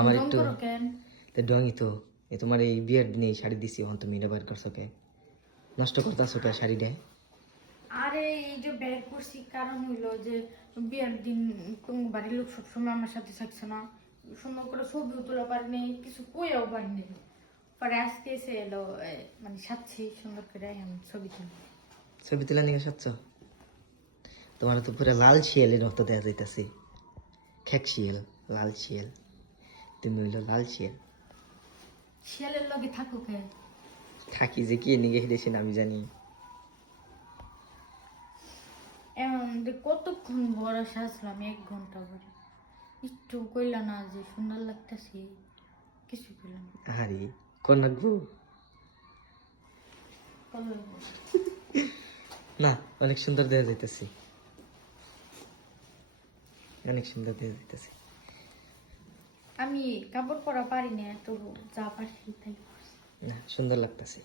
আমার রং একটু করো কেন? তো ডঙ্গি তো তোমার এই বিয়ের দিনে এই শাড়ি দিছি এখন তুমি এটা বার করছো কে নষ্ট করতেছো কে শাড়িটা আরে এই যে বের করছি কারণ হইলো যে বিয়ের দিন তুমি বাড়ির লোক সবসময় আমার সাথে থাকছে না, সুন্দর করে ছবিও তোলা পারিনি, কিছু কইয়াও পারিনি। পরে আজকে এসে এলো মানে সাচ্ছি সুন্দর করে আমি ছবি তুলি। ছবি তুলে নিয়ে সাচ্ছ তোমার তো পুরো লাল শিয়ালের মতো দেখা যাইতাছে খেক শিয়াল লাল শিয়াল তুমি হইলো লাল শিয়াল শিয়ালের লগে থাকো কে? থাকি যে কি নিগে হেঁটেছি আমি জানি এমন যে কতক্ষণ বড় সাজলাম, 1 ঘন্টা পরে একটু কইলা না যে সুন্দর লাগতেছে, কিছু কইলা না। আরে কোন নাকবো কবে? না অনেক সুন্দর দেখা যাইতাছে অনেক সুন্দর দেখা যাইতাছে আমি কাপড় পরা পারি না, তো যা পারছি তাই করছি। না সুন্দর লাগতাছে